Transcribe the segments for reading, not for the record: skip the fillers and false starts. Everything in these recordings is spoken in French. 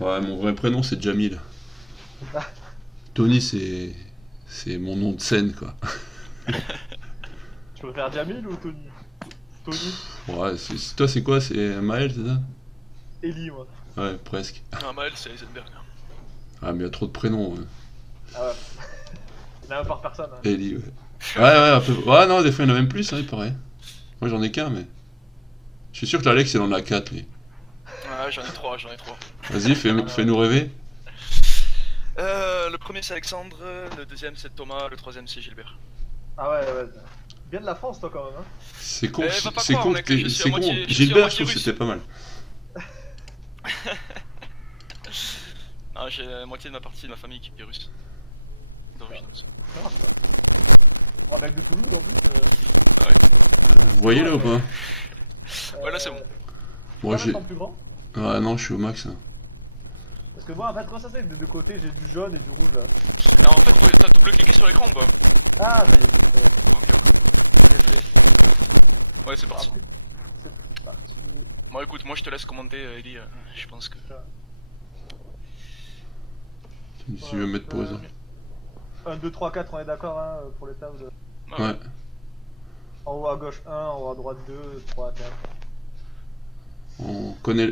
Ouais, mon vrai prénom c'est Jamil. Tony c'est mon nom de scène quoi. Tu préfères Jamil ou Tony? Tony? Ouais, toi c'est quoi? C'est Maël, c'est ça? Ellie, moi. Ouais, presque. Non, Maël, c'est Heisenberg. Ah, mais il y a trop de prénoms. Ouais. Ah ouais. Il y en a un par personne. Hein. Ellie, ouais. Ouais, ouais, un peu. Ouais, non, des fois il y en a même plus, hein, il paraît. Moi j'en ai qu'un, mais. Je suis sûr que l'Alex il en a 4, lui. Ouais, j'en ai trois, j'en ai trois. Vas-y, fais-nous rêver. Le premier c'est Alexandre, le deuxième c'est Thomas, le troisième c'est Gilbert. Ah ouais, ouais. Bien de la France, toi, quand même. Hein. C'est con, Va pas c'est croire, con mec, je suis à c'est con. moitié, je suis à Gilbert, je moitié trouve que russe. c'était pas mal. Non, j'ai la moitié de ma partie de ma famille qui est russe. D'origine russe. Ça marche, ça. Oh, mec de Toulouse, en plus. Vous voyez là ou pas? Ouais, là c'est bon. Moi j'ai. En plus grand. Ah non, je suis au max. Hein. Parce que moi, en fait, quand ça c'est que des deux côtés, j'ai du jaune et du rouge, là. Alors en fait, t'as double-cliqué sur l'écran ou pas? Ah, ça y est. C'est bon. Ok, ouais. Je l'ai. Ouais, c'est parti. C'est parti. Bon, écoute, moi je te laisse commenter, Ellie, je pense que. Si je veux mettre pause. Hein. 1, 2, 3, 4, on est d'accord, hein, pour les tables. Ah, Ouais. En haut à gauche 1, en haut à droite 2, 3, 4.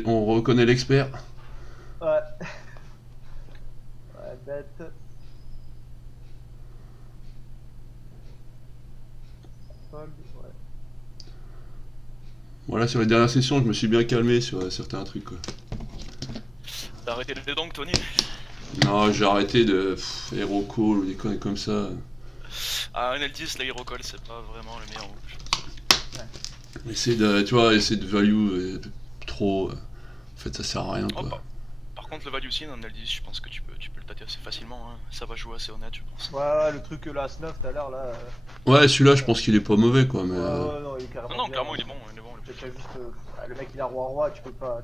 On reconnaît l'expert. Ouais. Ouais, bête. Fold, ouais. Voilà, sur les dernières sessions, je me suis bien calmé sur certains trucs. Quoi. T'as arrêté les dons, Tony? Non, j'ai arrêté de Hero Call ou des conneries comme ça. Ah, NL10, la Hero Call, c'est pas vraiment le meilleur rouge. Essayer de, tu vois, essayer de value trop. En fait, ça sert à rien Oh, quoi. par contre, le value scene en NL10, je pense que tu peux le tâter assez facilement. Hein. Ça va jouer assez honnête, je pense. Ouais, ouais, le truc que la S9 tout à l'heure là. Ouais, celui-là, je pense qu'il est pas mauvais quoi, mais. Ouais, ouais, non, il est carrément. Non, bien, clairement, hein. il est bon, il est bon. T'as juste. Le mec il a roi-roi, tu peux pas.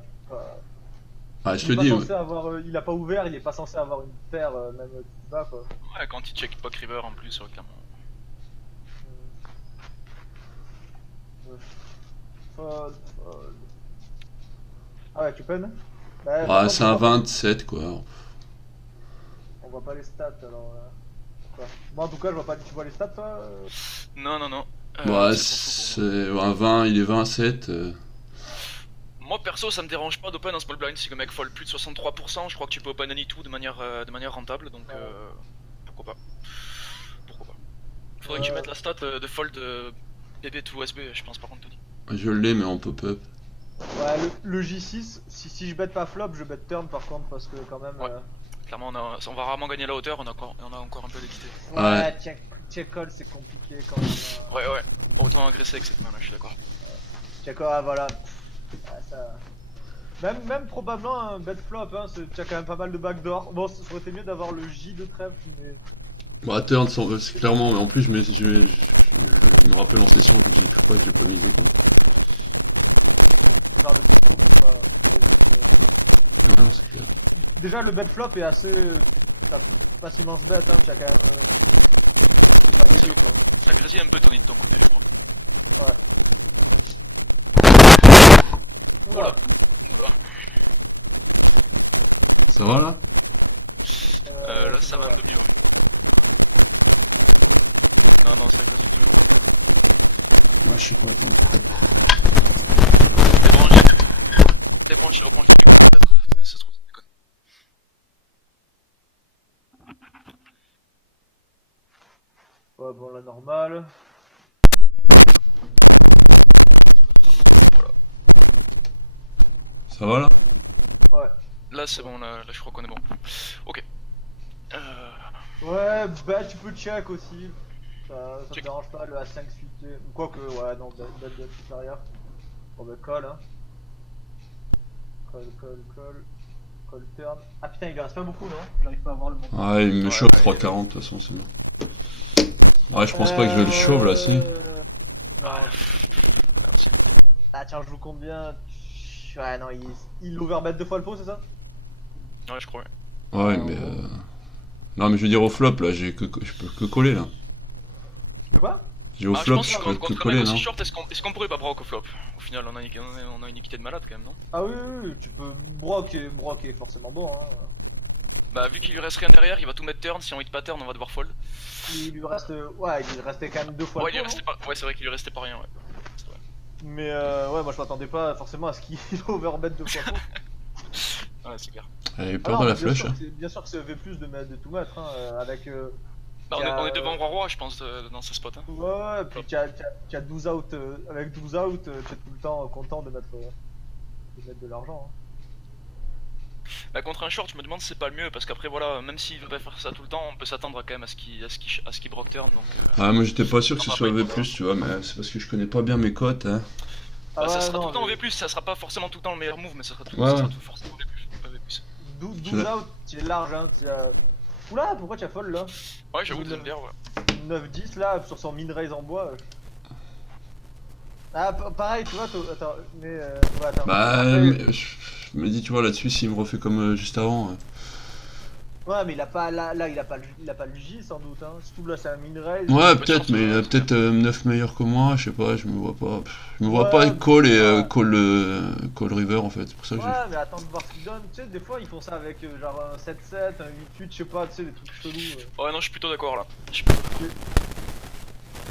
Ah, je Il te est pas dis. censé avoir. Il a pas ouvert, il est pas censé avoir une paire, même plus bas quoi. Ouais, quand il check Pock River en plus, clairement. Fold, fold. Ah ouais, tu peines? Bah, Ouais, c'est un 27 quoi. On voit pas les stats alors. Quoi. Moi en tout cas, je vois pas. Tu vois les stats toi Non, non, non. Ouais, C'est trop fou c'est un 20, il est 27. pour moi, perso, ça me dérange pas d'open en small blind si le mec fold plus de 63%. Je crois que tu peux open any two de manière rentable, donc pourquoi pas. Pourquoi pas. Faudrait que tu mettes la stat de fold BB to USB, je pense par contre, Tony. Je l'ai, mais en pop-up. Ouais, le J6, si je bet pas flop, je bet turn par contre, parce que quand même. Ouais. Clairement, on va rarement gagner la hauteur, on a encore un peu d'équité. Ouais, check call c'est compliqué quand même. Ouais, ouais. Autant agresser avec cette main là, je suis d'accord. Check call, ah, voilà. Ouais, ça... même probablement un bet flop, hein, t'as quand même pas mal de backdoor. Bon, ça aurait été mieux d'avoir le J de trèfle, mais. Bah, turn, c'est clairement, mais en plus, je me rappelle en session, je me dis pourquoi j'ai pas misé quoi. Genre de petit coup, faut pas. Non, c'est clair. Déjà, le bet flop est assez. T'as facilement se bet, hein, t'as quand même. C'est pas dégueu quoi. Ça grésille un peu Tony de ton côté, je crois. Ouais. Voilà. Voilà. Ça va là? Là ça va un peu mieux. Non, non, c'est classique toujours. Ouais, je sais pas, attends. Les branches, rebranches du coup, peut-être. Ça se trouve, ça déconne. Ouais, bon, la normale. Voilà. Ça va là? Ouais. Là c'est bon, là je crois qu'on est bon. Ok. Ouais, bah tu peux check aussi. Ça me Check. dérange pas, le A5 suité. Quoique, ouais, non, bet supérieur. Bon, bah call, hein. Call turn. Ah putain, il lui reste pas beaucoup, non? J'arrive pas à voir le montant. Ouais, il me Ouais, chauffe ouais, 3,40 de toute façon, c'est bon. Ouais, je pense pas que je vais le chauve là, si. Non, Alors c'est lui. ah tiens, je vous compte bien. Ouais, non, il overbet 2 fois le pot, c'est ça? Ouais, je crois. Ouais, mais Non, mais je veux dire au flop là, je peux que coller là. De quoi? J'ai au Ah, je flop, pense je que peux te contre un coller, mec aussi non? short, est-ce qu'on pourrait pas broc au flop? Au final, on a une équité de malade quand même, non? Ah oui, tu peux. Brock est forcément bon. Hein. Bah, vu qu'il lui reste rien derrière, il va tout mettre turn. Si on hit pas turn, on va devoir fold. Il lui reste. Ouais, il restait quand même 2 fois Ouais, le il lui tour, restait pas. Ouais, c'est vrai qu'il lui restait pas rien, ouais. C'est vrai. Mais ouais, moi je m'attendais pas forcément à ce qu'il overbet 2 fois le tour. Ouais, c'est clair. Elle est Ah peur non, de la mais flush. bien sûr que c'est V plus de tout mettre, hein, avec. Bah, Il y a, on est devant Roi-Roi, je pense, dans ce spot. Hein. Ouais, puis tu as 12 out. Avec 12 out, tu es tout le temps content de mettre de l'argent. Hein. Bah, contre un short, je me demande si c'est pas le mieux, parce qu'après, voilà, même s'il veut pas faire ça tout le temps, on peut s'attendre quand même à ce qu'il broc turn. Donc, Ah, moi j'étais pas sûr que ce on va soit pas V+, y croire. tu vois, mais c'est parce que je connais pas bien mes cotes, hein. Ah Bah, ça ouais, sera non, tout le temps mais V+, ça sera pas forcément tout le temps le meilleur move, mais ça sera tout, Ouais, ça sera ouais. tout forcément V+. Pas V+. 12 out, tu es large. Hein, Oula, pourquoi tu as folle là Ouais, j'avoue que j'aime bien, ouais. 9-10 là, sur son min-raise en bois. Ah, pareil, tu vois, attends, mais. Ouais, attends. Bah, Après, je me dis, tu vois, là-dessus, s'il me refait comme juste avant. Ouais, mais il a pas il a pas le J sans doute, hein. Surtout là, c'est un min-raise. Ouais, Bah, peut-être, surtout, mais il a c'est peut-être 9 meilleurs que moi, je sais pas, je me vois pas. Je me vois Ouais, pas call et ouais. call river en fait, c'est pour ça que Ouais, mais attends de voir ce qu'il donne. Tu sais, des fois, ils font ça avec genre un 7-7, un 8-8, je sais pas, tu sais, des trucs chelous. Ouais, non, je suis plutôt d'accord là.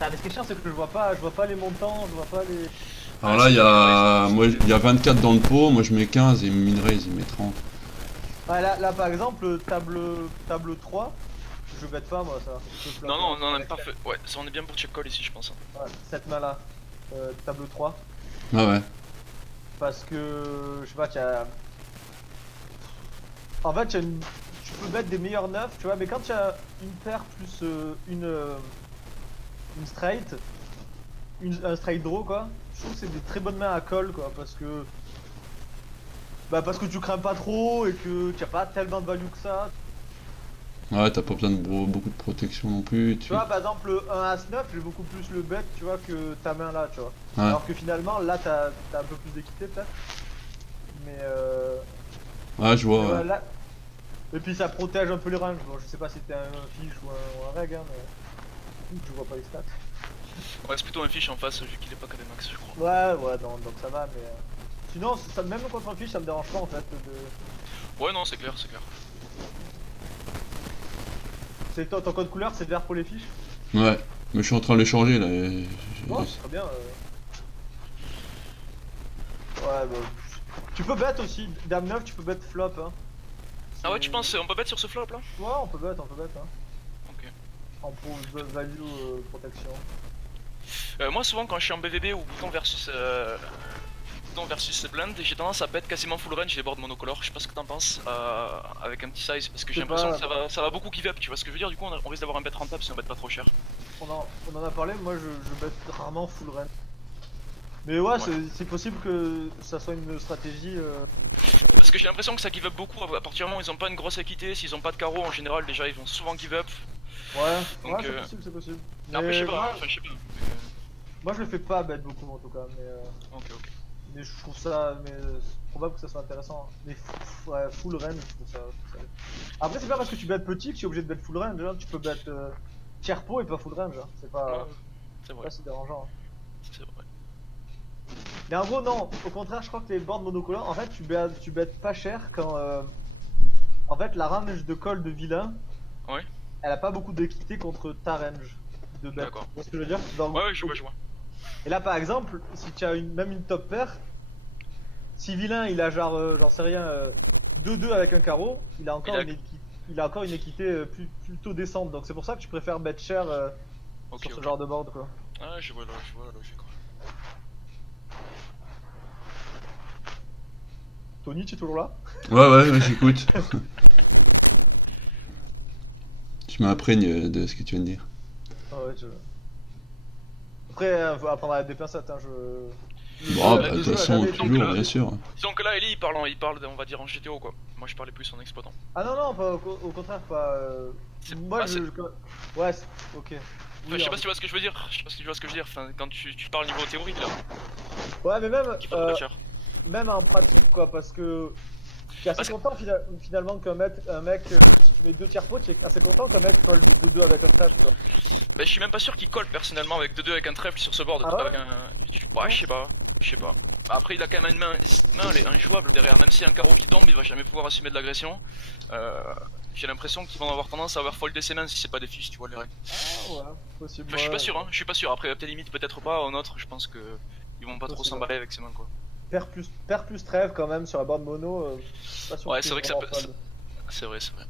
Ah, mais ce qui est chiant, c'est que je vois pas les montants, je vois pas les. Alors là, il y a 24 dans le pot, moi je mets 15 et min raise il met 30. Ouais, là par exemple, table 3, je bête pas moi ça. Je flop, Non, hein, on en avec aime pas fait. Ouais, ça on est bien pour check call ici, je pense. Ouais, cette main là, table 3. Ah ouais. Parce que, je sais pas, en fait, tu peux mettre des meilleurs neufs, tu vois, mais quand tu as une paire plus une straight, un straight draw quoi, je trouve que c'est des très bonnes mains à call quoi, parce que. Bah parce que tu crains pas trop et que tu as pas tellement de value que ça. Ouais, t'as pas besoin de beaucoup de protection non plus. Tu vois, par exemple, un As-9, j'ai beaucoup plus le bet, tu vois, que ta main là, tu vois. Ouais. Alors que finalement, là, t'as un peu plus d'équité peut-être. Mais Ouais, je vois. mais Ouais. ouais, là. Et puis ça protège un peu les ranges. Bon, je sais pas si c'était un fiche ou un reg, hein, mais. Je vois pas les stats. Ouais, c'est plutôt un fiche en face, vu qu'il est pas KD max, je crois. Ouais, donc ça va, mais. Sinon, même contre un fiche, ça me dérange pas en fait. Ouais, non, c'est clair, c'est clair. Ton code couleur, c'est vert pour les fiches. Ouais, mais je suis en train de les changer là. Ouais, c'est très bien. Ouais, bah. Tu peux bet aussi. Dame 9, tu peux bet flop, hein. Ah ouais, tu penses on peut bet sur ce flop là? Ouais, on peut bet, hein. Ok. En value protection. Moi, souvent, quand je suis en BVB ou bouton versus blend, j'ai tendance à bet quasiment full range les boards monocolores. Je sais pas ce que t'en penses avec un petit size, parce que j'ai Je sais l'impression pas. que ça va beaucoup give up. Tu vois ce que je veux dire? Du coup, on risque d'avoir un bet rentable si on bet pas trop cher. On en a parlé, moi je bet rarement full range. Mais ouais, c'est possible que ça soit une stratégie. Parce que j'ai l'impression que ça give up beaucoup à partir du moment où ils ont pas une grosse équité. S'ils ont pas de carreau, en général, déjà ils vont souvent give up. Ouais, Donc, c'est possible. Après, je sais pas, moi, enfin, je sais pas. moi je le fais pas bet beaucoup en tout cas, Ok. mais je trouve ça. Mais c'est probable que ça soit intéressant. Mais ouais, full range, je trouve ça. Après, c'est pas parce que tu bet petit que tu es obligé de bet full range. Hein. Tu peux bet tiers pot et pas full range. Hein. C'est pas. C'est vrai, Pas si dérangeant. Hein. c'est vrai. Mais en gros, non, au contraire, je crois que les boards monocolores, en fait, tu bêtes pas cher quand. En fait, la range de call de vilain, Ouais. elle a pas beaucoup d'équité contre ta range de bet. D'accord. Tu vois ce que je veux dire? Dans- Ouais, je vois. Et là, par exemple, si tu as même une top pair, si vilain il a genre, j'en sais rien, 2-2 avec un carreau, il a encore une équité plutôt décente. Donc c'est pour ça que je préfère bet cher Ok, sur ce ok. genre de board quoi. Ah, je vois la logique. Quoi. Tony, tu es toujours là? Ouais, j'écoute. Je m'imprègne de ce que tu viens de dire. Ah ouais, Après, faut apprendre à être des pincettes, hein, Bon, le bah, de jeu toute a façon, jamais été- toujours, bien sûr. Disons que là, Ellie, il parle, on va dire en GTO quoi. Moi, je parlais plus en exploitant. Ah non, pas, au contraire, pas. Moi, ah, Ouais, ok. Enfin, je sais pas si tu vois ce que je veux dire. Enfin, quand tu parles niveau théorique là, Ouais, mais même, qui faut pas cher. même en pratique, quoi, parce que Je suis assez content finalement qu'un mec, si tu mets 2 tiers pots, tu es assez content qu'un mec colle 2-2 avec un trèfle quoi. Bah, je suis même pas sûr qu'il colle personnellement avec 2-2 avec un trèfle sur ce board. Ah ouais Avec un... Ouais, je sais pas. Je sais pas. Après, il a quand même une main elle est injouable derrière. Même s'il y a un carreau qui tombe, il va jamais pouvoir assumer de l'agression. J'ai l'impression qu'ils vont avoir tendance à overfolder ses mains si c'est pas des fiches, tu vois, les règles. Ah ouais, possible. Enfin, je suis pas sûr, hein. Je suis pas sûr. Après, limite, peut-être pas. En autre, je pense que ils vont pas trop Possible. s'emballer avec ses mains, quoi. Paire plus trèfle quand même sur la board mono. Pas sûr Ouais, que c'est vrai que ça vraiment peut. fold. C'est vrai, c'est vrai.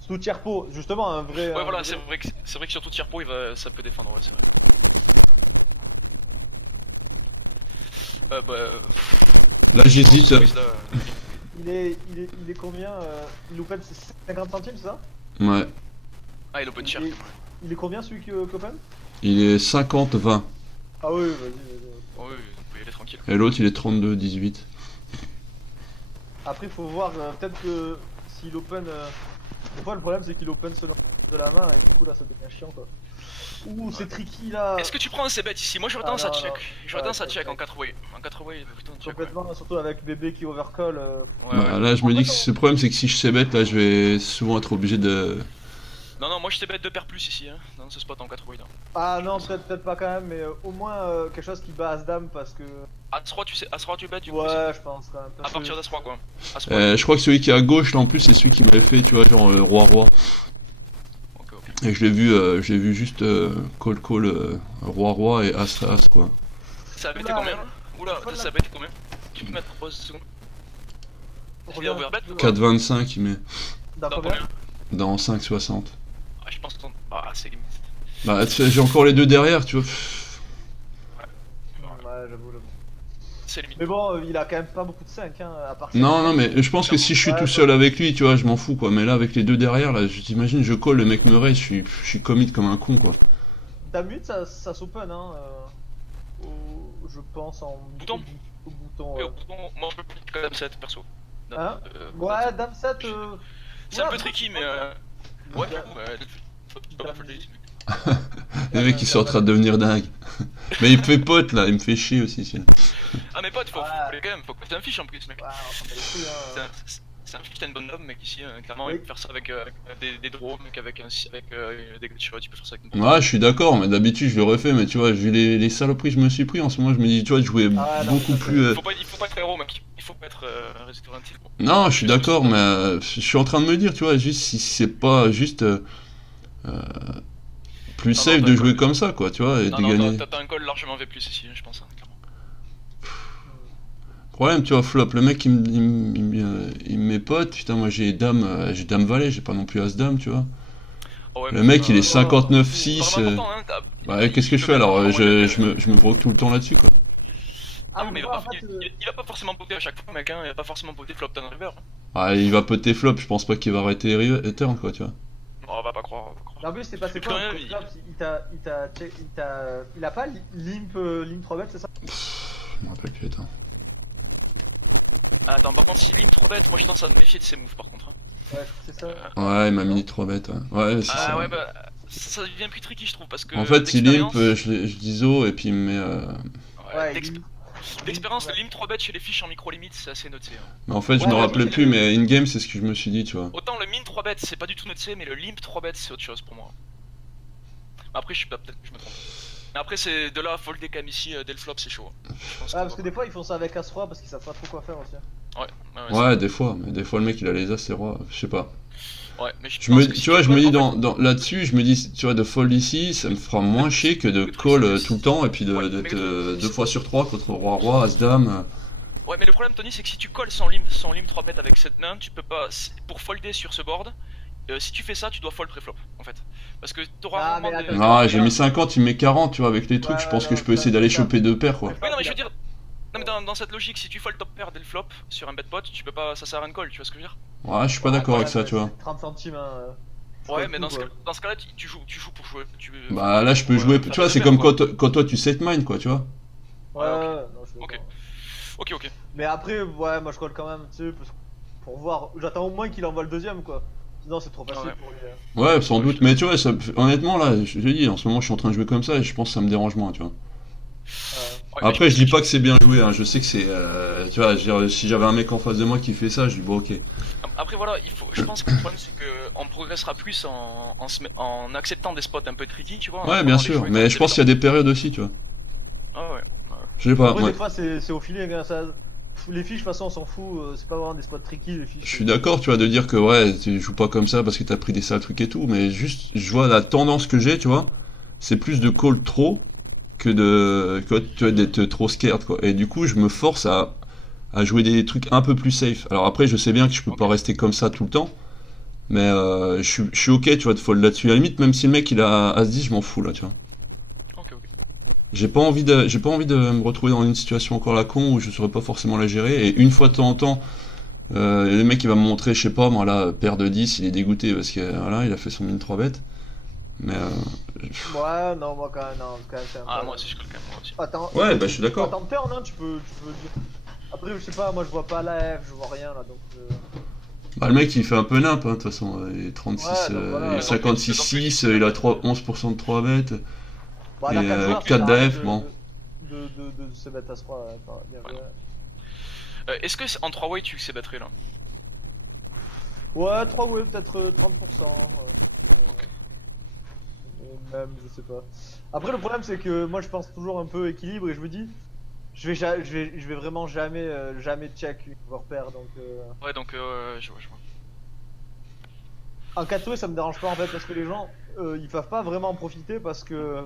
Surtout tiers pot, justement un vrai. Ouais, un voilà, vrai- c'est vrai que surtout Tierpo, ça peut défendre, ouais, c'est vrai. Là, j'hésite. Il est combien il open 50 centimes, c'est ça? Ouais. Ah, il open cher. Il est combien celui qui open? Il est 50-20. Ah oui, vas-y. Oh, oui, on peut y aller tranquille. Et l'autre, il est 32-18. Après, faut voir, peut-être que s'il open. Des fois, le problème c'est qu'il open selon de la main, et du coup là ça devient chiant quoi. Ouh, c'est tricky là. Est-ce que tu prends un c-bet ici? Moi j'aurais tendance à non, check. non. J'aurais tendance à Ouais, check check. en 4-way. En 4-way, putain, check. Ouais. Complètement, surtout avec bébé qui overcall. Ouais, Bah, ouais. là, je me En dis fait, que le problème, c'est que si je sais bête, là, je vais souvent être obligé de. Non, non, moi je c-bet 2 paires plus ici, hein, dans ce spot en 4-way là. Ah non, peut-être pas quand même, mais au moins quelque chose qui bat As-Dame parce que. As-3, tu sais, As-3 tu bet du coup ici. Ouais, je pense quand même. À partir d'As-3 quoi. As-3. Je crois que celui qui est à gauche, là, en plus, c'est celui qui m'avait fait, tu vois, genre roi-roi. Ok, ok. Et je l'ai vu juste call roi-roi et as-as, quoi. Ça avait été Oula, combien là? Oula, Oula. ça avait été combien? Tu peux mettre pause secondes. Il a overbet ou pas? 4,25 il met. Dans Dans combien? combien? Dans 5,60. Ah, je pense qu'on. Ah, c'est limite. Bah, tu sais, j'ai encore les deux derrière, tu vois. Ouais, j'avoue. C'est limite. Mais bon, il a quand même pas beaucoup de 5 hein, à part ça. Non, non, mais je pense que si je suis tout seul avec lui, tu vois, je m'en fous, quoi. Mais là, avec les deux derrière, là, t'imagines, je call, le mec me raise, je suis commit comme un con, quoi. Damut, ça s'open, hein. Je pense en. Bouton. Au bouton. Oui, au bouton, moi je peux plus que Dame 7 perso. Hein Dame Ouais, 7. Dame 7. C'est un ouais, peu tricky, mais. Ouais, j'avoue, pas mal foldé ici. Les mecs, ils sont en train de devenir dingues. Mais il me fait pote, là, il me fait chier aussi, tiens. Ah, mais pote, faut Ouais. faut quand même, faut que t'aies un fiche en plus, mec. Ouais, on s'en bat les couilles, hein. C'est un fiche, t'as une bonne nomme, mec, ici, clairement, Oui. il peut faire ça avec des draws, mec, avec des glitchers, tu peux faire ça avec une Ouais, je suis d'accord, mais d'habitude, je le refais, mais tu vois, vu les saloperies que je me suis pris en ce moment, je me dis, tu vois, de jouer Ah, non, beaucoup ça, plus. Il faut pas être héros, mec, il faut pas être Resident Evil. Non, je suis d'accord, mais je suis en train de me dire, tu vois, juste si c'est pas juste plus Non, safe non, de d'accord. jouer comme ça, quoi, tu vois, et Non, de non, gagner. t'as un call largement V+, ici, je pense, hein, clairement. Problème, tu vois, flop, le mec il me met pote, putain, moi j'ai dame valet, j'ai pas non plus as dame, tu vois. Oh, ouais, Le mais mec il est c'est 59-6. vraiment important, hein, Bah, qu'est-ce que je fais alors? Je me broque tout le temps là-dessus, quoi. Ah, non, mais moi, en fait, il va pas forcément poter à chaque fois, mec, hein, il va pas forcément poter flop turn river. Hein. Ah, il va poter flop, je pense pas qu'il va arrêter turn, quoi, tu vois. Oh, on va pas croire, on va pas croire. En plus, c'est passé Le quoi? premier, Il a pas limp 3 c'est ça? Je me rappelle plus, attends. Ah, attends, par contre, si limp 3 bêtes, moi je tendance à me méfier de ses moves par contre. Hein. Ouais, c'est ça. Ouais, il m'a mis 3 bêtes, ouais. Ouais, c'est ça. Ah, ouais, bah, ça devient plus tricky, je trouve, parce que. En fait, il limp, d'expérience- je dis zo, et puis il me met. Ouais, D'expérience, ouais. le limp 3 bêtes chez les fiches en micro limite, c'est assez noté. Hein. Mais en fait, je Ouais, me ouais, rappelais oui, plus, oui. mais in-game, c'est ce que je me suis dit, tu vois. Autant le min 3 bêtes, c'est pas du tout noté, mais le limp 3 bêtes, c'est autre chose pour moi. Après, je suis pas, peut-être que je me trompe. Mais après, c'est de là à folder quand même ici, dès le flop, c'est chaud. Hein. Je pense Ah, parce que des fois ils font ça avec As-3 parce qu'ils savent pas trop quoi faire aussi. Ouais, des fois, mais des fois, le mec, il a les as, et rois, je sais pas. Ouais, mais Je me, pense que si tu vois, je me colles, dis en fait- là-dessus, je me dis, tu vois, de fold ici, ça me fera moins chier que de le truc, call c'est que tout le temps et puis Ouais, mais d'être le truc, 2 fois sur 3 contre roi-roi, as-dame. Ouais, mais le problème, Tony, c'est que si tu colles sans limp 3 bêtes avec cette main, tu peux pas. Pour folder sur ce board, si tu fais ça, tu dois fold pré-flop en fait. Parce que t'auras Ah, rarement mais des. attends. Non, j'ai mis 50, il met 40, tu vois, avec les trucs, Ouais, je pense ouais, que je peux ouais, essayer d'aller ouais. choper 2 paires, quoi. Oui, non, mais je veux dire. Non, mais dans cette logique, si tu fold top pair dès le flop sur un bet pot, tu peux pas. Ça sert à rien de call, tu vois ce que je veux dire? Ouais, je suis pas d'accord avec ça, tu vois. 30 centimes, hein. Ouais, pas mais tout, quoi. dans ce cas-là, tu joues pour jouer. Bah là, je peux jouer, tu vois, c'est comme quand toi tu set mine, quoi, tu vois. Ouais, ok. non, je suis Ok. d'accord. Ok. Mais après, ouais, moi je colle quand même, tu sais, pour voir. J'attends au moins qu'il envoie le deuxième, quoi. Sinon, c'est trop facile Ouais. pour lui. Ouais, sans doute, mais tu vois, honnêtement, là, je te dis, en ce moment, je suis en train de jouer comme ça et je pense que ça me dérange moins, tu vois. Ouais, mais Après, je dis pas que c'est bien joué, hein. Je sais que c'est. Tu vois, je veux dire, si j'avais un mec en face de moi qui fait ça, je dis bon, ok. Après voilà, je pense que le problème c'est que on progressera plus en acceptant des spots un peu tricky, tu vois. En Ouais, bien apprenant les sûr, jouer mais comme je pense qu'il y a des périodes aussi, tu vois. Ah ouais. Je sais pas, Après, ouais. des fois, c'est au feeling. Hein, les fiches, de toute façon, on s'en fout. C'est pas vraiment des spots tricky, les fiches. Je suis d'accord, tu vois, de dire que ouais, tu joues pas comme ça parce que t'as pris des sales trucs et tout, mais juste, je vois la tendance que j'ai, tu vois, c'est plus de call trop que tu vois, d'être trop scared, quoi. Et du coup, je me force à jouer des trucs un peu plus safe. Alors après, je sais bien que je peux Ok. pas rester comme ça tout le temps, mais je suis ok, tu vois, de fold là-dessus. À la limite, même si le mec il a As-10, je m'en fous là, tu vois. Ok. J'ai pas envie de me retrouver dans une situation encore la con où je saurais pas forcément la gérer. Et une fois de temps en temps, le mec il va me montrer, je sais pas, moi là, paire de 10, il est dégoûté parce que voilà, il a fait son mine 3 bêtes. Mais Ouais, non, moi, quand même, non, quand même, c'est un Ah peu- moi aussi je colle quand même moi aussi. Attends, ouais, bah je suis d'accord. attends, turn, hein, tu peux dire. Après, je sais pas, moi, je vois pas la F, je vois rien, là, donc. Bah, le mec il fait un peu nimp, hein, de toute façon. Il est 36, Ouais, donc voilà. il est 56-6, il a 11% de 3 bêtes. Bah, Et, la 4 joueurs, 4 ça arrête d'AF, bon. de se mettre à ce point, bien joué. Est-ce que en 3 way tu sais battre là? Ouais, 3 ouais, peut-être 30%. Ok. Même, je sais pas. Après, le problème, c'est que moi, je pense toujours un peu équilibre et je me dis, je vais vraiment jamais check une overpair. Donc, Ouais donc je vois. en 4 ça me dérange pas en fait parce que les gens, ils peuvent pas vraiment en profiter parce que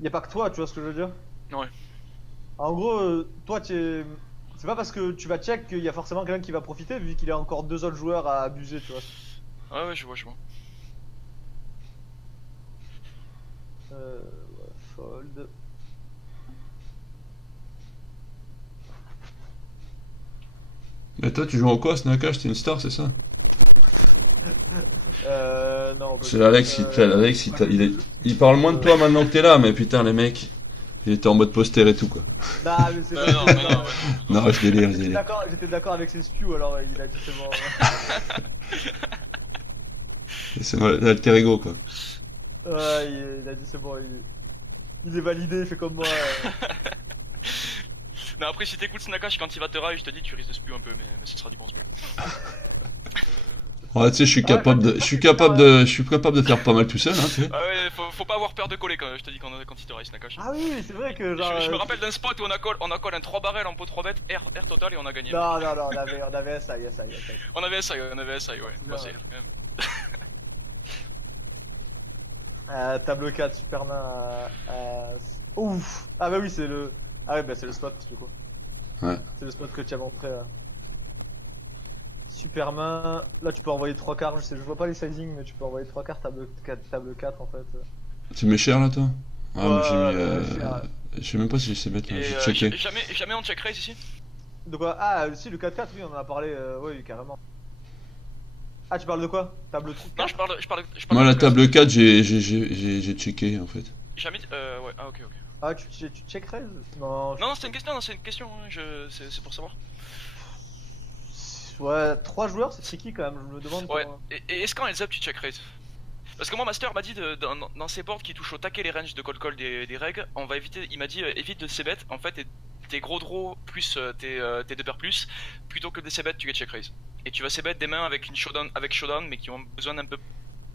y a pas que toi, tu vois ce que je veux dire? Ouais. En gros, toi, c'est pas parce que tu vas check qu'il y a forcément quelqu'un qui va profiter vu qu'il y a encore deux autres joueurs à abuser, tu vois. Ouais je vois. Ouais, fold. Mais toi tu joues en quoi, Snakash? T'es une star, c'est ça? Non. C'est Alex, il parle moins de toi maintenant que t'es là, mais putain, les mecs, il était en mode poster et tout, quoi. Non, mais c'est Non mais non. Non, je délire. J'étais d'accord avec ses spews, alors il a dit c'est bon. C'est l'alter ego, quoi. Ouais, il a dit c'est bon, il est validé, il fait comme moi. Non après si t'écoutes Snakash quand il va te rage, je te dis tu risques de spew un peu mais ce sera du bon spew. Ouais, tu sais, je suis capable de faire pas mal tout seul, hein, tu sais. Ah ouais faut pas avoir peur de coller quand je te dis quand il te rage Snakash. Ah oui, c'est vrai que genre. Je me rappelle d'un spot où on a call un 3 barrels en pot 3 bêtes, R total et on a gagné. Non, on avait SI. On avait SI, ouais. Moi c'est Ouais. R quand même. Tableau 4, Superman. Ouf! Ah bah oui, c'est le. Ah ouais, bah c'est le spot, du coup. Ouais. C'est le spot que tu as montré là. Superman. Là, tu peux envoyer 3 cartes, je vois pas les sizing, mais tu peux envoyer 3 cartes, table 4 en fait. Tu mets cher, là, toi? Ah, moi, j'ai Ouais, mis... cher. Je sais même pas si c'est bête, là, Et j'ai checké. jamais on check raise ici? De quoi? Ah, si, le 4-4, oui, on en a parlé, oui, carrément. Ah, tu parles de quoi? Table 3? Non, je parle Moi, de la classe. table 4, j'ai checké, en fait. Jamais. Ouais, ah, ok. Ah, tu check raise? Non. Non, c'est une question, hein, c'est pour savoir. Ouais, 3 joueurs, c'est tricky quand même, je me demande. Ouais, comment- et est-ce qu'en heads up tu check raise? Parce que moi, Master m'a dit dans ses boards qui touchent au taquet les ranges de call des règles, on va éviter, il m'a dit évite de c-bet en fait, et tes gros draws plus tes deux paires plus, plutôt que des c-bet tu les check raise. Et tu vas c-bet des mains avec showdown, mais qui ont besoin d'un peu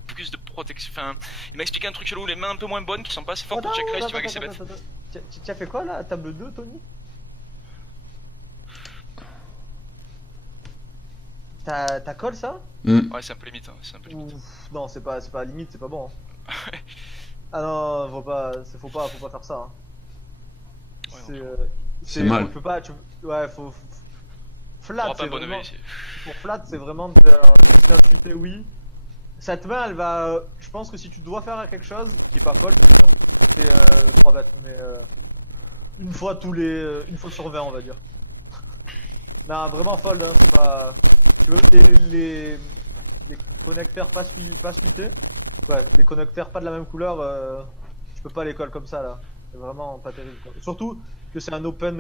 plus de protection. Enfin, il m'a expliqué un truc chelou, les mains un peu moins bonnes qui sont pas assez fortes pour check raise, tu vas avec c-bet. Tu as fait quoi là? Table 2, Tony? T'as call ça? Ouais, c'est un peu limite. Ouf, non, c'est pas limite, c'est pas bon. Hein. Ah non, faut pas faire ça. Hein. Ouais, C'est mal. Tu peux pas, ouais, faut. Flat, pas c'est un bon vraiment. EV ici. Pour flat, c'est vraiment de t'insulter, oui. Cette main, elle va. Je pense que si tu dois faire quelque chose, qui est pas fold, c'est 3 bêtes, mais une fois une fois sur 20, on va dire. Non, vraiment fold, hein, c'est pas. Tu veux les connecteurs pas splittés. Ouais, les connecteurs pas de la même couleur, tu peux pas les coller comme ça là. C'est vraiment pas terrible. Quoi. Surtout que c'est un open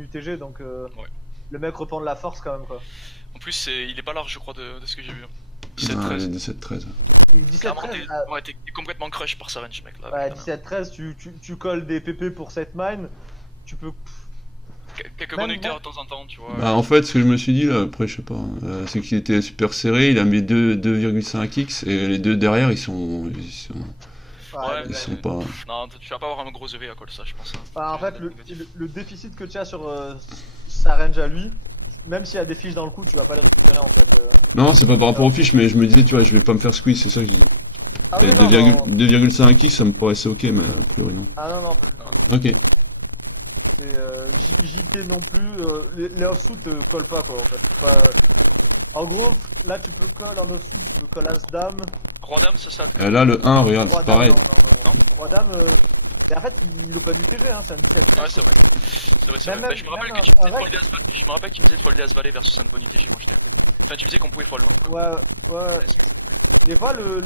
UTG, donc le mec reprend de la force quand même quoi. En plus, il est pas large, je crois, de ce que j'ai vu. Non, 17-13. 17-13. Il 17-13. Clairement, t'es complètement crush par sa range, mec. Là, Ouais, putain. 17-13, tu colles des PP pour cette mine. tu peux. Quelques Même connecteurs moi- de temps en temps, tu vois. Bah, en fait, ce que je me suis dit, là, après, je sais pas, c'est qu'il était super serré, il a mis 2,5x, et les deux derrière, ils sont Ouais, ils sont pas... Non, tu vas pas avoir un gros EV à call ça, je pense. Hein. En fait, le déficit que tu as sur sa range à lui, même s'il y a des fiches dans le coup, tu vas pas les récupérer en fait. Non, c'est pas par rapport aux fiches, mais je me disais, tu vois, je vais pas me faire squeeze, c'est ça que je dis. Ah Et oui, non, non. 2,5x, ça me paraissait ok, mais a priori non. Ah non, non, pas du tout. Ok. C'est JT non plus, les offsuit collent pas quoi en fait. En gros, là tu peux call en offsuit, tu peux call As-Dame. Roi-Dame, ça. Là, le 1, regarde, c'est Roi-Dame, pareil. non. Roi-Dame, mais en fait il open UTG, hein, c'est un 17. Ouais, c'est vrai. C'est vrai. Même- Bah, je me rappelle même que tu un me disais de rec- folder As-Valet. Je me rappelle que tu me disais de folder As-Valet versus un bon UTG quand j'étais un peu. Enfin, tu disais qu'on pouvait fold. Ouais. Des fois le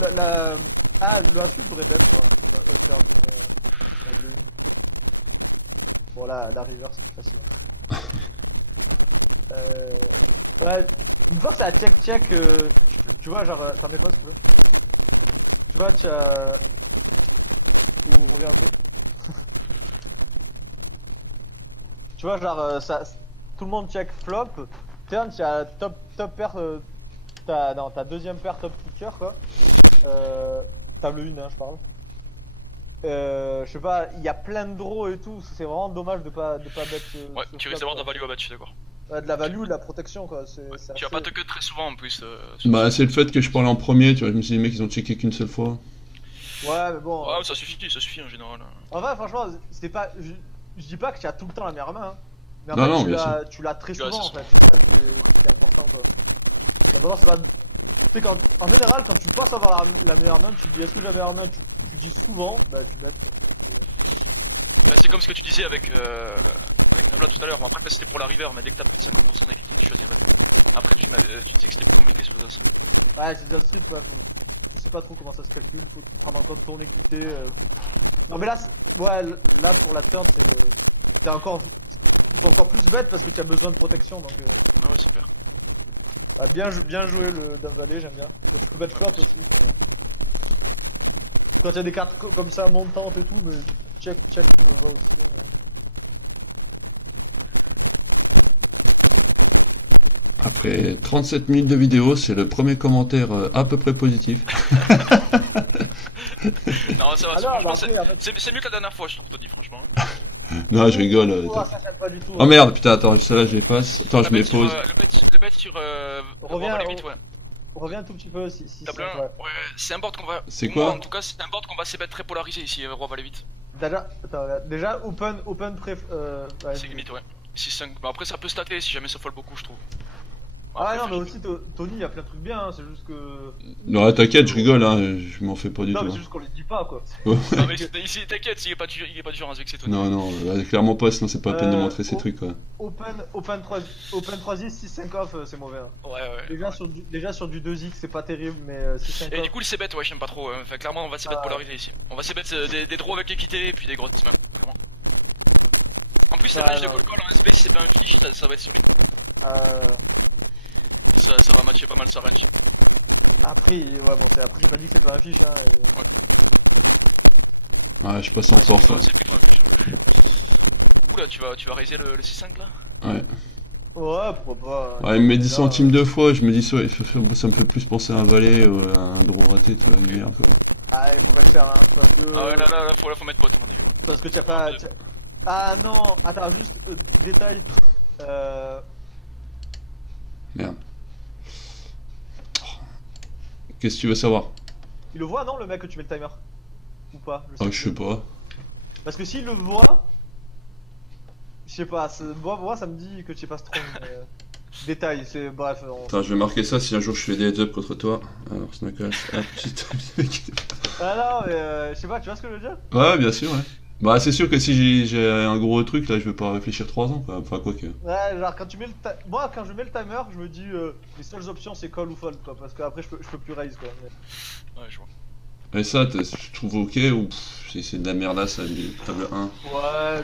offsuit pourrait mettre faire bon là, la river c'est plus facile. Ouais, une fois que ça check, tu vois, genre, t'en mets pas s'il te plaît. Tu vois, tu as. Ou reviens un peu. Tu vois, genre, tout le monde check flop. Turn, tu as top pair, ta deuxième paire top kicker quoi. Table 1, hein, je parle. Je sais pas, il y a plein de draws et tout, c'est vraiment dommage de pas bet. Ouais, tu risques d'avoir de la value à battre, je suis d'accord. Ouais, de la value, de la protection quoi. Tu vas pas te cut très souvent en plus. Bah, c'est le fait que je parlais en premier, tu vois, je me suis dit, les mecs, ils ont checké qu'une seule fois. Ouais, mais bon. Ouais, ça suffit en général. En vrai, franchement, c'était pas. Je dis pas que tu as tout le temps la meilleure main, hein. Mais en Non, fait, non, tu bien l'as tu l'as très Tu l'as souvent en assez fait. C'est ça qui est important quoi. D'abord, c'est pas. Tu sais, en général, quand tu penses avoir la meilleure main, tu te dis est-ce que j'ai la meilleure main, tu dis souvent, bah tu bêtes quoi. Bah, c'est comme ce que tu disais avec Nabla tout à l'heure. Bon, après, c'était pour la river, mais dès que t'as plus de 50% d'équité, tu choisis un bet. Après, tu disais que c'était compliqué sur les as. Ouais, c'est déjà street, ouais. Je sais pas trop comment ça se calcule, faut prendre en compte ton équité. Non, mais là, ouais, là pour la turn, t'es encore plus bête parce que tu as besoin de protection donc. Ah ouais, super. Ah, bien joué le Dame Valley, j'aime bien. Donc, tu peux battre flop aussi. Quand il y a des cartes comme ça montantes et tout, mais check, on le voit aussi. Ouais. Après 37 minutes de vidéo, c'est le premier commentaire à peu près positif. Non, ça va, Alors, franchement, bah après, en fait, c'est mieux que la dernière fois, je trouve, Tony, franchement. Non, je rigole. oh, ça j'aime pas du tout. Oh merde, putain, attends, celle-là, je l'efface. Attends, je Le mets bet sur, pause. le bet sur Reviens, Roi Valet 8, ouais. Reviens un tout petit peu si Table c'est 1, ouais. ouais, c'est un board qu'on va. C'est pour moi, quoi en tout cas, c'est un board qu'on va se mettre très polarisé ici, Roi Valet 8. Déjà open préf. Ouais, C'est limite, ouais. 6-5. Bah, après, ça peut stater si jamais ça fold beaucoup, je trouve. Ah Après, non, mais faut- aussi Tony, il y a plein de trucs bien, hein, c'est juste que. Non, t'inquiète, je rigole, hein, je m'en fais pas du Non, mais tout. c'est Hein. juste qu'on les dit pas quoi. Non, mais ici, t'inquiète, il est pas du genre à se vexer, Tony. Non, non, clairement pas, sinon c'est pas la peine de montrer ces oh. trucs, quoi. Open 3 6-5 off, c'est mauvais. Hein. Ouais. Déjà sur du 2x, c'est pas terrible, mais 6-5 Et off. du coup, le c-bet, ouais, j'aime pas trop. Enfin, clairement, on va c-bet polarisé ici. On va c-bet des draws avec équité et puis des grosses mains, clairement. En plus, la Ouais, range de non. call en SB, si c'est pas un fiche, ça va être solide. Ça va matcher pas mal sa range. Après, ouais, bon, après, j'ai pas dit que c'est pas un fiche, hein. Ouais, je passe en force, là. C'est plutôt un fiche. Oula, tu vas raiser le 6-5 là? Ouais. Ouais, pourquoi pas. Ouais, il me met 10 Là, centimes deux fois, je me dis ça, ça me fait plus penser à un valet ou à un draw raté, tu vois, une merde, quoi. Ah, il faut pas le faire, hein, parce que. Ah ouais, là, faut mettre pote, à mon avis. Ouais. Parce que tu as pas. Ah non, attends, juste détail. Merde. Qu'est-ce que tu veux savoir? Il le voit, non, le mec que tu mets le timer? Ou pas? Ah, je sais pas. Parce que s'il le voit. Je sais pas, moi ça me dit que tu es pas strong. Détail, c'est. Bref. Attends, je vais marquer ça si un jour je fais des heads-up contre toi. Alors, Snakas. Ah, putain, mec. Ah non, mais je sais pas, tu vois ce que je veux dire? Ouais, bien sûr, ouais. Bah, c'est sûr que si j'ai un gros truc, là, je vais pas réfléchir 3 ans, quoi. Enfin, quoi que. Ouais, genre quand tu mets moi quand je mets le timer, je me dis les seules options c'est call ou fold quoi, parce qu'après je peux plus raise quoi. Mais... Ouais, je vois. Et ça, tu trouves ok ou c'est de la merde ça, du table 1? Ouais,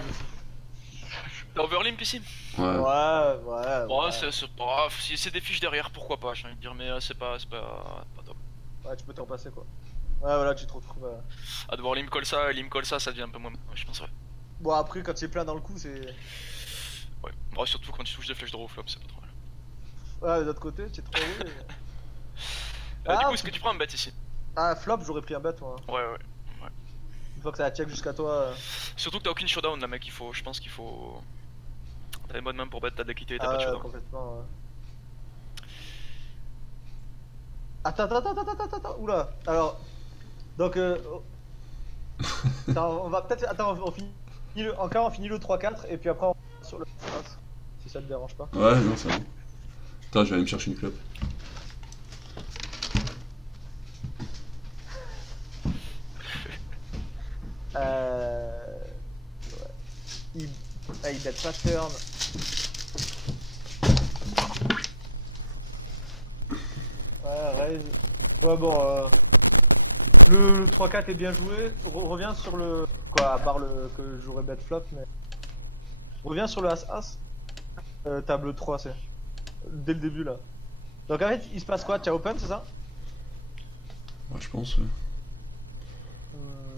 T'as overlimp ici? Ouais. ouais. Bon, c'est pas grave. Si c'est des fiches derrière, pourquoi pas, j'ai envie de dire, mais c'est pas top. Ouais, tu peux t'en passer quoi. Ouais, voilà, tu te retrouves. À devoir limp call ça, ça devient un peu moins. Ouais, je pense, ouais. Bon, après, quand il est plein dans le coup, c'est. Ouais, bon, surtout quand tu touches des flèches draw au flop, c'est pas trop mal. Ouais, de l'autre côté, c'est trop haut. Du coup, est-ce que tu prends un bet ici? Ah, flop, j'aurais pris un bet, moi. Ouais. Une fois que ça a check jusqu'à toi. Surtout que t'as aucune showdown là, mec, je pense qu'il faut. T'as une bonne main pour bet ta deck et t'as Ah, pas de showdown. complètement. Attends, oula. Alors, donc, attends, on va peut-être. Attends, on finit encore, on finit le 3-4 et puis après on va sur le face, si ça te dérange pas. Ouais, non, c'est bon. Attends, je vais aller me chercher une clope. Ouais. Il bet pas turn. Ouais, raise. Ouais, bon, le 3-4 est bien joué. Reviens sur le. Quoi, à part le que j'aurais bet flop, mais. Reviens sur le As-As. Table 3, c'est. Dès le début là. Donc en fait, il se passe quoi? Tu as open, c'est ça? Ouais, je pense.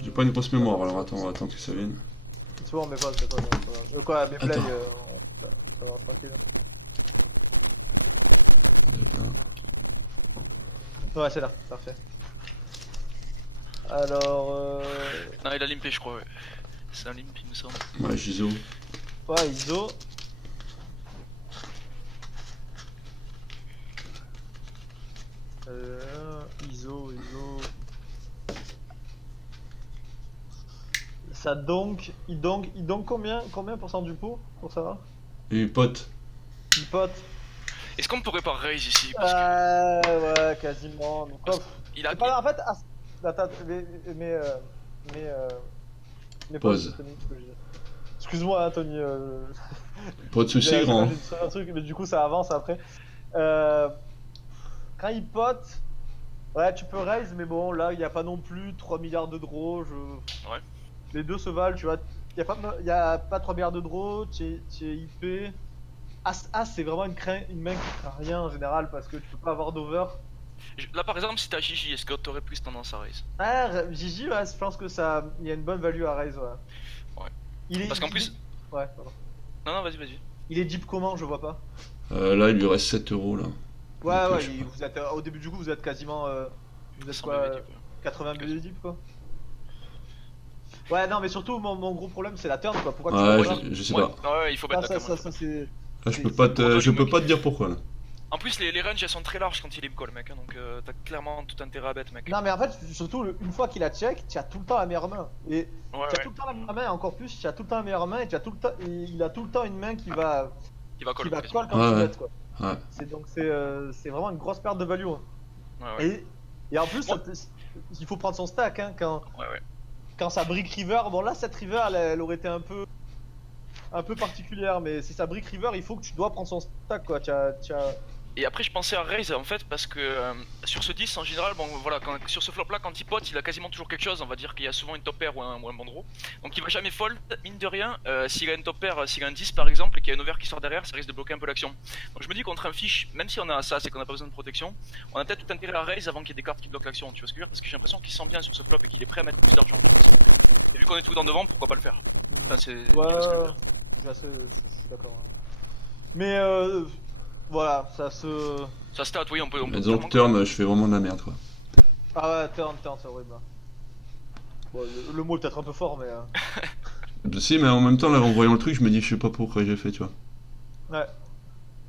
J'ai pas une grosse mémoire, alors attends que ça vienne. C'est bon, mais pas. Quoi, mes play, ça va tranquille. Ouais, c'est là, parfait. Alors. Non, il a limpé, je crois, ouais. C'est un limp, il me semble. Ouais, Gizo. Ouais, ISO. ISO. Ça donc. Il donc combien % du pot pour savoir? Et pote. Il pote. Est-ce qu'on pourrait pas raise ici parce que... Ouais, quasiment. Donc, quoi, Il a. c'est pas, en fait, attends, mais Pause. Tony, ce que je dis. Excuse-moi, hein, Tony. Pas de soucis, grand. J'ai un truc, mais du coup, ça avance après. Quand il pote, ouais, tu peux raise, mais bon, là, il n'y a pas non plus 3 milliards de draws. Ouais. Les deux se valent, tu vois. Il n'y a pas 3 milliards de draws, tu es IP. As, c'est vraiment une main qui craint rien en général parce que tu peux pas avoir d'over. Là par exemple, si t'as Gigi, est-ce que t'aurais plus tendance à raise? Ah, Gigi, ouais, je pense que ça. Il y a une bonne value à raise, ouais. Ouais. Parce qu'en plus. Ouais, pardon. Non, vas-y. Il est deep comment, je vois pas. Là, il lui reste 7 euros là. Ouais, Donc, ouais, vous êtes, au début du coup, vous êtes quasiment. Vous êtes 100 quoi, BV deep, ouais. 80 BV deep quoi. Ouais, non, mais surtout, mon gros problème c'est la turn quoi. Pourquoi Ouais, tu vois je sais Ouais, pas. ouais, il faut mettre la ça, cam. c'est. Là, je peux pas te dire pourquoi là. En plus, les ranges elles sont très larges quand il est call, mec, hein, donc t'as clairement tout intérêt à bet, mec. Non, mais en fait, surtout, une fois qu'il a check, tu as tout le temps la meilleure main. Et Ouais, tu as tout le temps la meilleure main, encore plus, tu as tout le temps la meilleure main et tu as tout le temps. Il a tout le temps une main qui va. Il va call, Qui va quasiment. call quand tu Ouais. bet quoi. Ouais. C'est vraiment une grosse perte de value. Hein. Ouais. Et en plus, il faut prendre son stack hein, Ouais. quand ça brick river. Bon là, cette river, elle aurait été un peu particulière, mais si ça brick river, il faut que tu dois prendre son stack quoi. Et après, je pensais à raise en fait parce que sur ce 10 en général, bon voilà, sur ce flop là, quand il pote, il a quasiment toujours quelque chose. On va dire qu'il y a souvent une top pair ou un bon draw. Donc il va jamais fold, mine de rien. S'il a une top pair, s'il a un 10 par exemple et qu'il y a un over qui sort derrière, ça risque de bloquer un peu l'action. Donc je me dis contre un fish, même si on a ça, c'est qu'on a pas besoin de protection, on a peut-être tout intérêt à raise avant qu'il y ait des cartes qui bloquent l'action. Tu vois ce que je veux dire? Parce que j'ai l'impression qu'il sent bien sur ce flop et qu'il est prêt à mettre plus d'argent. Et vu qu'on est tout dans devant, pourquoi pas le faire? Enfin, c'est. Tu vois ce que je veux dire. Je suis d'accord. Ouais. Mais voilà, ça se. Ça stat, oui, on peut. Mais disons que turn, je fais vraiment de la merde quoi. Ah ouais, turn, c'est horrible. Bon, le mot est peut-être un peu fort, mais. Si, mais en même temps, là, en voyant le truc, je me dis, je sais pas pourquoi j'ai fait, tu vois. Ouais.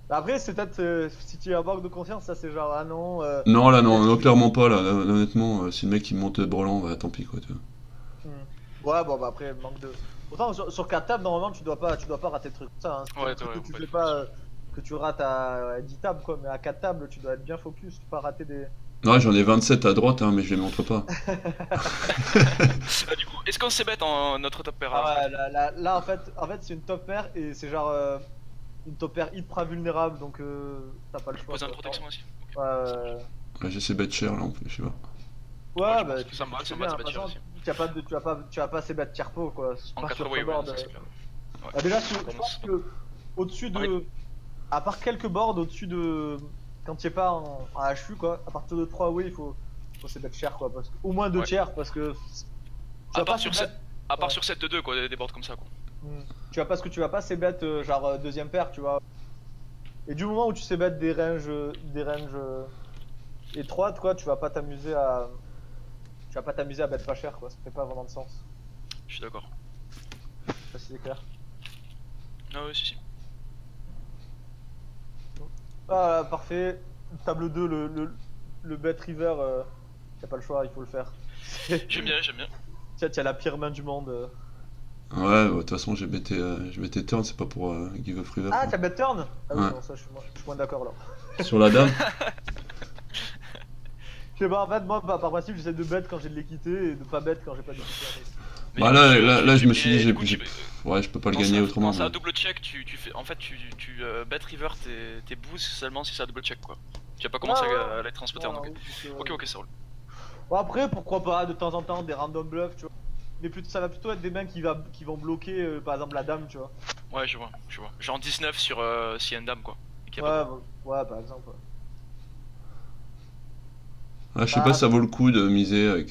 Après, c'est peut-être si tu as un manque de conscience, ça c'est genre ah non. Non, là, non, clairement pas, là. Honnêtement, si le mec il monte brelan, bah tant pis quoi, tu vois. Ouais, bon, bah après, manque de. Pourtant, sur 4 tables, normalement, tu dois pas rater le truc. Ça, hein. Ouais, que tu ouais, fais pas. Que tu rates à 10 tables, quoi. Mais à 4 tables, tu dois être bien focus, pas rater des. Ouais, j'en ai 27 à droite, hein, mais je les montre pas. Du coup, est-ce qu'on s'est bête en notre top pair? Ah ouais, là, en fait c'est une top pair et c'est genre une top pair hyper vulnérable, donc t'as pas le choix. Pose une protection aussi. Ouais, j'essaie bet cher là en plus, je sais pas. Ouais, je bah pense que ça me va, tu ça fais me va, bien, c'est par cher exemple, aussi. tu vas pas assez battre tiers pot quoi. En Pas 4 sur ouais, ton board. ça c'est clair. Bah, déjà, je pense que au-dessus de. Ouais. À part quelques boards au-dessus de. Quand tu es pas en HU quoi, à partir de 3 way, il faut se battre cher quoi. Au moins 2 Ouais. tiers parce que. À part sur cette. 7, à part sur 7 de 2 quoi, des boards comme ça quoi. Tu vas pas ce que tu vas pas, c'est bête, genre deuxième paire, tu vois. Et du moment où tu sais bête des ranges étroites, quoi, tu vas pas t'amuser à bet pas cher, quoi. Ça fait pas vraiment de sens. Je suis d'accord. Je sais pas si c'est clair. Ah ouais, si. Ah, parfait. Table 2, le bet river, t'as pas le choix, il faut le faire. J'aime bien. Tiens, t'as la pire main du monde. Ouais, de toute façon, j'ai bêté turn, c'est pas pour give up river. Ah, quoi. t'as bet turn? Ah oui, Ouais. non, ça, je suis moins d'accord là. Sur la dame. Je sais pas, en fait, moi, par principe, j'essaie de bet quand j'ai de l'équité et de pas bet quand j'ai pas d'équité. En fait. Bah là, je me suis dit, écoute, ouais, je peux pas le quand gagner ça- autrement. Quand c'est à mais- double check, tu fais. En fait, tu bet river tes boosts seulement si c'est à double check quoi. Tu vas pas commencer à les transpoter Non, donc. non, oui, Ok, ça roule. Bon, après, pourquoi pas, de temps en temps, des random bluffs, tu vois. Mais ça va plutôt être des mains qui vont bloquer, par exemple, la dame, tu vois. Ouais, je vois. Genre 19 sur s'il y a une dame quoi. Et qu'il y a Ouais, pas de- ouais, par exemple. Ouais. Ah, je sais pas si ça vaut le coup de miser avec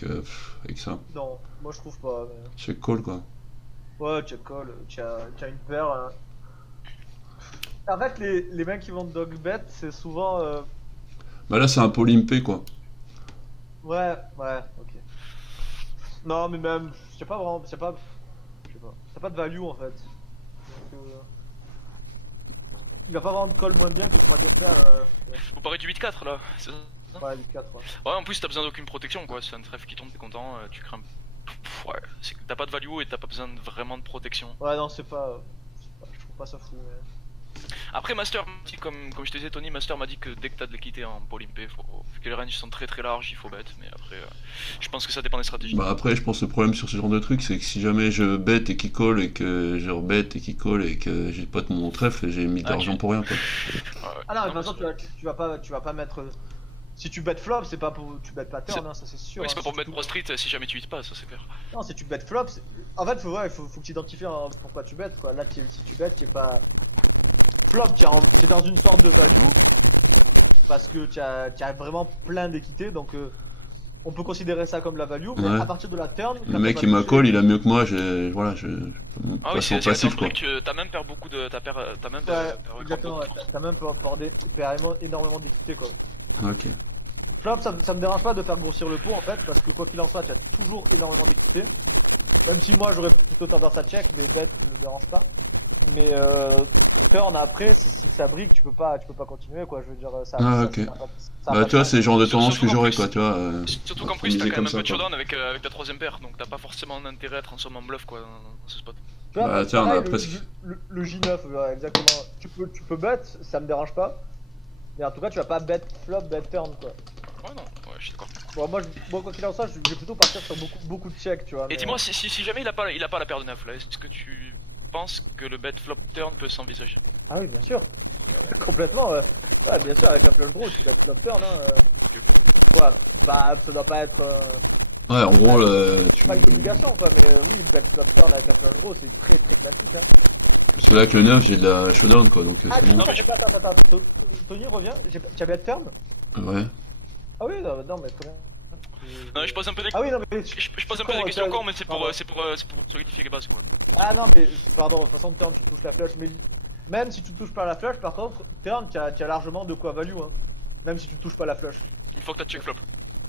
ça. Non, moi je trouve pas. Mais... Check call quoi. Ouais, check call, tu as une paire. En fait, les mecs qui vont dog bet, c'est souvent. Bah là, c'est un pot limpé quoi. Ouais, ok. Non, mais même, je sais pas vraiment, je sais pas. T'as pas de value en fait. Donc, il va pas vraiment de call moins bien que 3 de paire. Ouais, Vous parlez du 8-4 là, c'est ça? ouais, du 4. Ouais. Ouais, en plus t'as besoin d'aucune protection quoi. C'est un trèfle qui tombe, t'es content, tu crains. Ouais, c'est que t'as pas de value et t'as pas besoin vraiment de protection. Ouais, non, c'est pas. Je trouve pas ça fou. Mais... Après Master, comme je te disais Tony, Master m'a dit que dès que t'as de l'équité en Polympé, vu que les ranges sont très larges, il faut bet, mais après je pense que ça dépend des stratégies. Bah après, je pense que le problème sur ce genre de truc, c'est que si jamais je bet et qu'il call et que je rebet et qu'il call et que j'ai pas de mon trèfle, j'ai mis de l'argent pour rien quoi. Ah non, mais de toute façon, tu vas pas mettre. Si tu bet flop, c'est pas pour. Tu bet pas turn, hein, ça c'est sûr. Oui, c'est hein, pas pour si mettre tu- pro street si jamais tu hits pas, ça c'est clair. Non, si tu bet flop, en fait, faut que tu identifies pourquoi tu bet quoi. Là, si tu bet, tu es pas. Flop, tu es dans une sorte de value parce que tu as vraiment plein d'équité donc on peut considérer ça comme la value. Mais Ouais. à partir de la turn, Le mec il m'a call, il a mieux que moi, voilà, je Ah oui, passe c'est au passif un quoi. truc, t'as même perdu beaucoup de. T'as même Ouais, perdu exactement, beaucoup. ouais, t'as même énormément d'équité quoi. Ok. Flop, ça me dérange pas de faire grossir le pot en fait, parce que quoi qu'il en soit, tu as toujours énormément d'équité. Même si moi j'aurais plutôt tendance à check, mais bet ne me dérange pas. Mais turn après, si ça brique, tu peux pas continuer quoi. Je veux dire, ça. Ah, ça- ok. ça- ça- Bah tu vois, c'est le genre de tendance que Surtout qu'en j'aurais plus- quoi, tu vois. Surtout qu'en faut plus t'as miser quand même comme un ça, peu de quoi. showdown avec ta troisième paire, donc t'as pas forcément intérêt à transformer en bluff quoi dans ce spot. Tu vois, Bah, tiens, pareil, bah, presque. le J9, ouais, exactement. Tu peux bet, ça me dérange pas. Mais en tout cas, tu vas pas bet flop, bet turn quoi. Ouais, non, ouais, je suis d'accord. Bon, moi, quoi qu'il en soit, je vais plutôt partir sur beaucoup de checks, tu vois. Et mais, dis-moi, si jamais il a pas la paire de 9 là, est-ce que tu penses que le bet flop turn peut s'envisager? Ah oui, bien sûr. Complètement, ouais. Ouais, bien sûr, avec la flush draw, tu bet flop turn, hein. Ok. Quoi. Bah, ça doit pas être. Ouais, en gros, tu. Pas une obligation, quoi, mais oui, le bet flop turn avec la flush draw, c'est très classique, hein. Parce que là, avec le 9, j'ai de la showdown quoi, donc Ah, c'est bon. attends, Tony, reviens. Tu as bet turn? Ouais. Ah oui, non, mais très bien. Non, je pose un peu des. Ah oui, non, mais. Je pose un peu des questions con, mais c'est pour solidifier les bases quoi. Ah non, mais pardon, de toute façon, turn, tu touches la flush, mais même si tu touches pas la flush, par contre, turn, tu as largement de quoi value, hein. Même si tu touches pas la flush. Une fois que t'as check flop.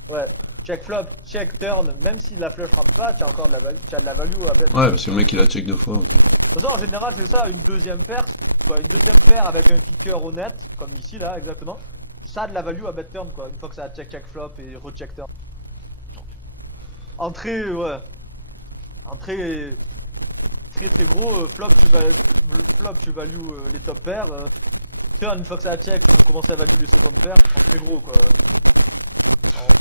Ouais, check flop, check turn, même si la flush rentre pas, tu as encore de la value, tu as de la value à bet. Ouais, parce que le mec il a check 2 fois. ok. De toute façon, en général, c'est ça, une deuxième paire, quoi, une deuxième paire avec un kicker honnête, comme ici, là, exactement. Ça a de la value à bet turn, quoi, une fois que ça a check flop et recheck turn. Entrée, ouais. Entrée très gros, flop tu value les top pairs. Turn, une fois que ça a check, tu peux commencer à value les secondes paires, en très gros quoi.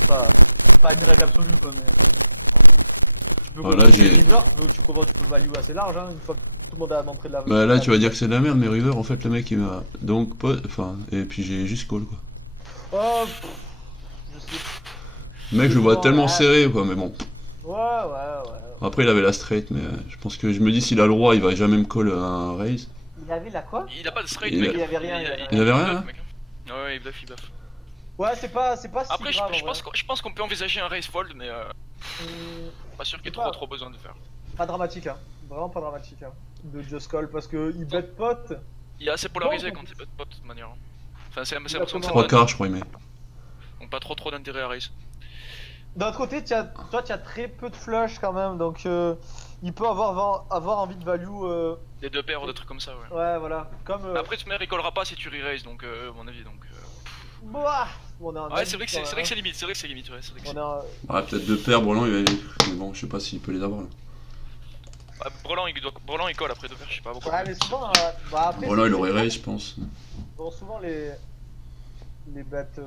Non, c'est pas une règle absolue quoi, mais. Tu peux Voilà, j'ai- river, tu peux value assez large, hein, une fois que tout le monde a montré de la Bah là, tu vas dire que c'est de la merde, mais River, en fait, le mec il m'a. Donc, pas. Enfin, et puis j'ai juste call quoi. Oh, je sais. Le mec, je le vois Ouais. tellement serré quoi, mais bon. Ouais. Après, il avait la straight, mais je pense que je me dis, s'il a le roi, il va jamais me call un raise. Il avait la quoi? Il a pas de straight, Il mec. Il avait rien, Il avait rien, bluff, hein. mec. Ouais, il bluff. Ouais, c'est pas si Après, grave, en vrai. je pense qu'on peut envisager un raise fold, mais Hum, pas sûr qu'il y ait C'est pas- trop besoin de faire. Pas dramatique, hein. Vraiment pas dramatique, hein. de Just Call parce que il bet pot. Il est assez polarisé Bon, quand il bet pot de toute manière. Enfin, c'est Exactement. l'impression que ça 3 donne, quarts, je crois, il met. donc pas trop d'intérêt à raise. D'un autre côté, toi, tu as très peu de flush quand même, donc il peut avoir envie de value. Des deux paires ou des trucs comme ça, ouais. Ouais, voilà. Comme. Après, tu il collera pas si tu re-raise, donc à mon avis, donc. Ouah, on est en Ouais, c'est vrai que avis, c'est limite, c'est vrai que c'est limite, ouais. C'est vrai que on c'est- est en- Ouais, peut-être 2 paires, Brelan, il va aller. Mais bon, je sais pas s'il peut les avoir là. Ah, Brelan, il colle après deux paires, je sais pas beaucoup. Ouais, mais souvent. Bah, après, Brelan, c'est- il aurait raise, je pense. Bon, souvent les bêtes.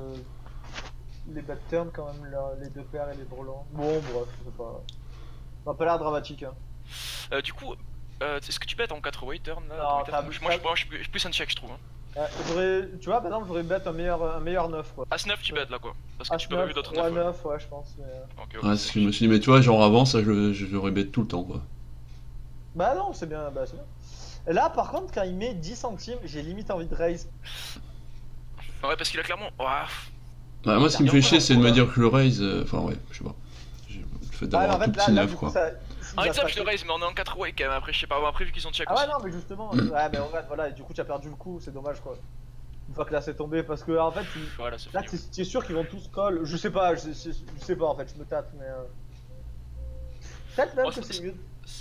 Les bêtes turn quand même, les deux paires et les brelans. Bon, bref, c'est pas. Ça a pas l'air dramatique. Hein. Du coup, est-ce que tu bêtes en 4 way turn là? Non, ton t'as- turn moi, je suis plus un check, je trouve. Hein. Tu vois, par exemple, j'aurais bet un meilleur 9 quoi. As-9, tu bêtes là quoi. Parce que tu peux As-9, pas vu d'autres 3 9. Ouais. 9, ouais, je pense. Mais... Ok, ok. Ouais, c'est ce que je me suis dit, mais tu vois, genre avant, ça, je le rebête tout le temps, quoi. Bah non, c'est bien, bah c'est bien. Et là, par contre, quand il met 10 centimes, j'ai limite envie de raise. Ouais, parce qu'il a clairement. Ouah. Ouais, moi, ce qui me fait chier, c'est de me dire que le raise. Enfin, ouais, je sais pas. Le fait d'avoir un tout petit 9, du coup, quoi. ça. En il fait, va je le stacker. raise, mais on est en 4 way quand même. Après, je sais pas, après, vu qu'ils sont check Ah aussi. ouais, non, mais justement, ouais, mais en fait, voilà, et du coup, tu as perdu le coup, c'est dommage quoi. Une fois que là c'est tombé, parce que en fait, Voilà, c'est là, fini. t'es sûr qu'ils vont tous call. Je sais pas, je sais pas en fait, je me tâte, mais. Peut-être même Oh, que c'est mieux.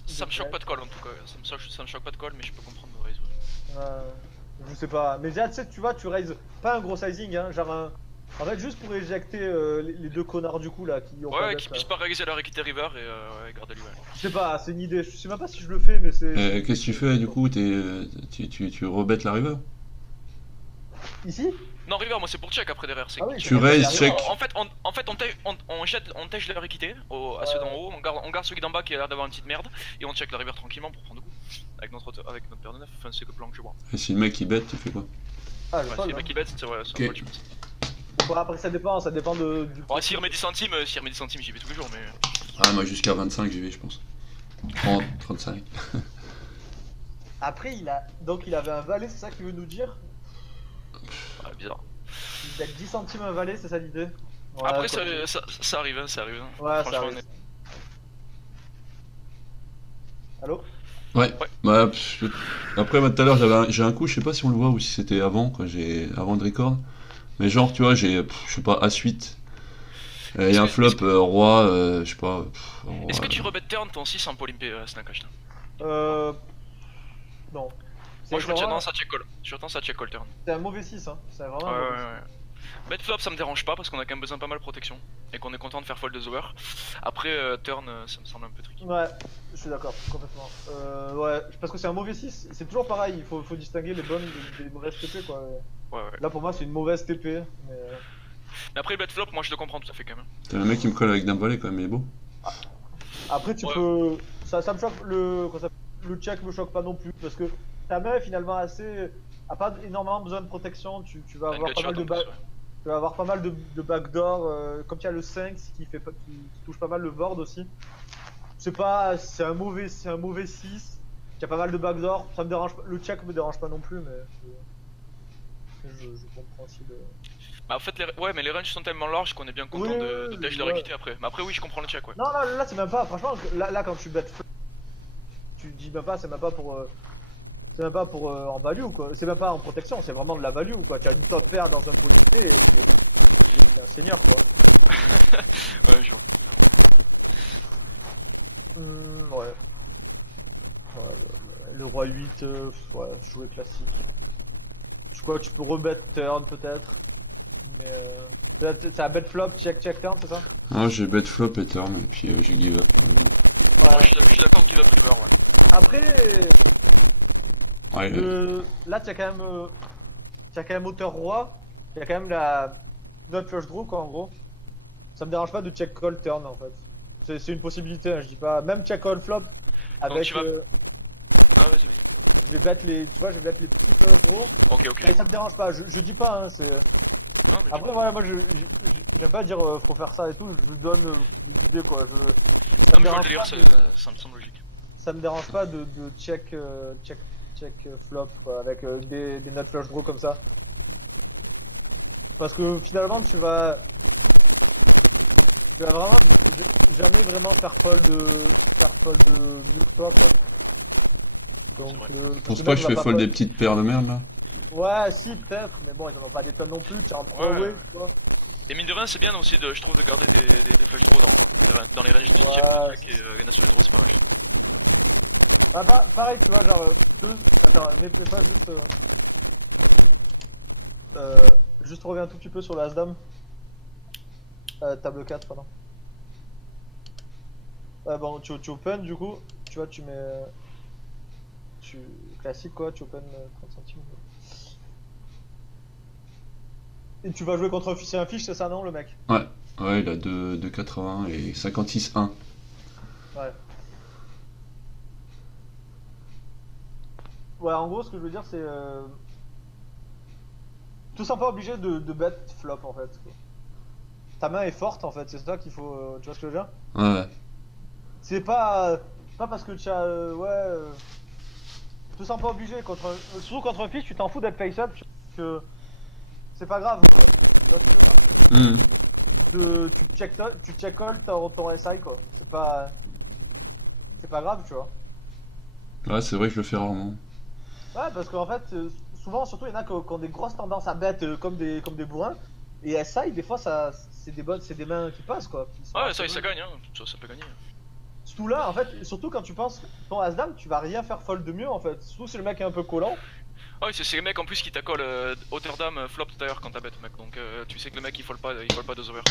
Ça me choque pas de call en tout cas. Ça me choque pas de call, mais je peux comprendre le raise. Ouais. Je sais pas, mais déjà, tu sais, tu vois, tu raises pas un gros sizing, hein, genre un. En fait, juste pour éjecter les deux connards du coup là qui ont pas Ouais, bet, qu'ils là. puissent pas raiser leur équité river et ouais, garder lui. Ouais. Je sais pas, c'est une idée, je sais même pas si je le fais, mais c'est. Qu'est-ce que tu fais, du coup? Tu rebêtes la river? Ici. Non, river, moi c'est pour check après derrière. C'est Ah oui, Tu c'est- raises, c'est- check. En fait, on tège leur équité à ceux d'en haut, on garde celui d'en bas qui a l'air d'avoir une petite merde, et on check la river tranquillement pour prendre le coup. Avec notre paire de 9, enfin c'est que plan que je vois. Et si le mec il bête, tu fais quoi? Ah, je Ouais, fold, si le hein. mec qui bête, c'est vrai, c'est Ok. un fold, je pense. Bon, après, ça dépend du. Bon, s'il remet 10 centimes, j'y vais tous les jours, mais. Ah, moi jusqu'à 25, j'y vais, je pense. 30, 35. Après, il avait un valet, c'est ça qu'il veut nous dire? Ouais, bizarre. Il a 10 centimes un valet, c'est ça l'idée? Ouais, Après, quoi. ça arrive, hein, ça arrive. Hein. Ouais, ça Franchement, arrive. Allo? Ouais. Bah, après, moi, tout à l'heure, j'ai un coup, je sais pas si on le voit ou si c'était avant, quoi, avant de record. Mais genre, tu vois, j'ai, je sais pas, As-8. Il y a un flop, roi, je sais pas. Est-ce que roi, tu rebêtes turn ton 6 en Polympé, Snakash? Non. Moi, C'est j'aurais vraiment- tendance à check call. J'aurais tendance à check call turn. C'est un mauvais 6, hein. C'est vraiment Ouais, un ouais, mauvais ouais. Bet flop, ça me dérange pas parce qu'on a quand même besoin de pas mal de protection et qu'on est content de faire fold de Zower. Après, turn, ça me semble un peu tricky. 6. Ouais, je suis d'accord, complètement. Ouais, parce que c'est un mauvais 6. C'est toujours pareil, il faut distinguer les bonnes des mauvaises TP, quoi. Ouais, ouais. Là, pour moi, c'est une mauvaise TP. Mais... Mais après, le bet flop, moi je le comprends tout à fait quand même. T'as le mec qui me colle avec Dame Valet quand même, il est beau. Après, tu Ouais. peux. Ça me choque. Le check me choque pas non plus. Parce que ta main est finalement assez. A pas énormément besoin de protection. Tu vas avoir pas mal de tu vas avoir pas mal de backdoor. Comme tu as le 5 qui touche pas mal le board aussi. C'est pas. C'est un mauvais 6. Qui a pas mal de backdoor. Ça me dérange pas. Le check me dérange pas non plus, mais. Je comprends aussi le. Bah, en fait, ouais, mais les ranges sont tellement larges qu'on est bien content Oui, de tèche leur ouais. équité après. Mais après, oui, je comprends le check, ouais. Non, là c'est même pas, franchement, là quand tu bet, tu dis même pas, c'est même pas pour. C'est même pas pour en value quoi, c'est même pas en protection, c'est vraiment de la value quoi. Tu as une top pair dans un pot qui est un seigneur quoi. Ouais, je vois. Ouais. Ouais, le roi 8, ouais, jouer classique. Je crois que tu peux rebet turn peut-être. Mais c'est un bet flop, check turn, c'est ça? Ah, j'ai bet flop et turn, et puis j'ai give up. Là, Ouais, je suis d'accord qu'il va river, ouais. Après, ouais, là tu as quand même hauteur roi, il y a quand même la notre flush draw quoi en gros. Ça me dérange pas de check call turn en fait. C'est une possibilité, hein, je dis pas. Même check call flop avec. tu vas- Ah, vas-y, vas-y. Je vais battre les, tu vois, je vais battre les petits flush draw. Ok, ok. Et ça me dérange pas. Je dis pas, hein, c'est. Non, mais Après voilà, moi j'aime pas dire faut faire ça et tout. Je vous donne des idées quoi. Ça non, me mais je vois le dérange délire, pas. ça me semble logique. Ça me dérange pas de check flop quoi, avec des notes flush draw comme ça. Parce que finalement tu vas vraiment jamais vraiment faire fold mieux que toi quoi. Donc, vrai. Je pense pas que je fais fold des petites paires de merde là. Ouais, si, peut-être, mais bon, ils en ont pas des tonnes non plus, tu as un 3 Ouais. tu vois. Et mine de rien, c'est bien aussi, je trouve, de garder des flush draws dans les ranges de Ouais, check et Ganas flush draw, c'est pas mal. Ah, pareil, tu vois, genre, attends, mais pas juste. Juste reviens un tout petit peu sur l'As-Dame. Table 4, pardon. Bon, tu open du coup, tu vois, tu mets. Classique quoi, tu open 30 centimes. Et tu vas jouer contre un fiche, c'est ça non, le mec? Ouais, ouais, il a 2,80 et 56,1. Ouais. Ouais, en gros, ce que je veux dire, c'est. Tout simplement obligé de bet flop en fait. Quoi. Ta main est forte en fait, c'est ça qu'il faut. Tu vois ce que je veux dire? Ouais, C'est pas parce que tu as. Tout simplement obligé. Surtout contre un fiche, tu t'en fous d'être face-up. Que c'est pas grave. Tu vois ce que je veux dire? Tu check call ton SI quoi. C'est pas grave, tu vois. ouais, c'est vrai que je le fais rarement. Ouais, parce qu'en fait, souvent, surtout, il y en a qui ont des grosses tendances à bet comme des bourrins. Et SI, des fois, c'est des mains qui passent quoi. Qui sont Ouais, assez ça bonnes. gagne, hein. Ça peut gagner. Surtout là, en fait, surtout quand tu penses ton As-Dame, tu vas rien faire fold de mieux en fait. Surtout si le mec est un peu collant. Ouais, c'est les mecs en plus qui t'accolent hauteur dame flop tout à l'heure quand t'as bet, mec. Donc tu sais que le mec il fold pas 2 over.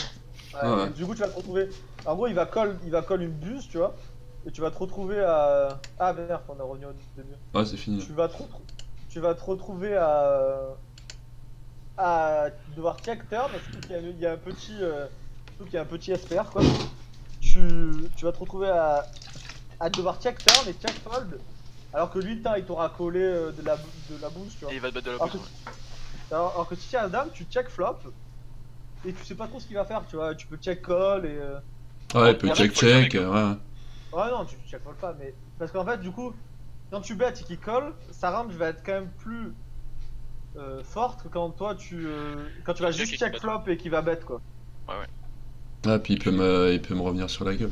Et du coup, tu vas te retrouver. En gros, il va call une buse, tu vois. Et tu vas te retrouver à. Ah merde, on est revenu au début. Ouais, c'est fini. Tu vas te retrouver à devoir check turn, surtout qu'il y a un petit. Surtout qu'il y a un petit SPR quoi. Tu vas te retrouver à devoir check turn et check fold. Alors que lui, il t'aura collé de la boost, tu vois. Et il va te bet de la Alors boost. que, alors que si tu as un dame, tu check flop. Et tu sais pas trop ce qu'il va faire, tu vois. Tu peux check call et. Ouais, il peut Ouais, check, faut le ouais. Ouais, non, tu check fold pas, mais. Parce qu'en fait, du coup, quand tu bets et qu'il call, sa range va être quand même plus forte que quand toi quand tu vas Check juste et check qu'il flop et qu'il va bet quoi. Ah, puis il peut me revenir sur la gueule.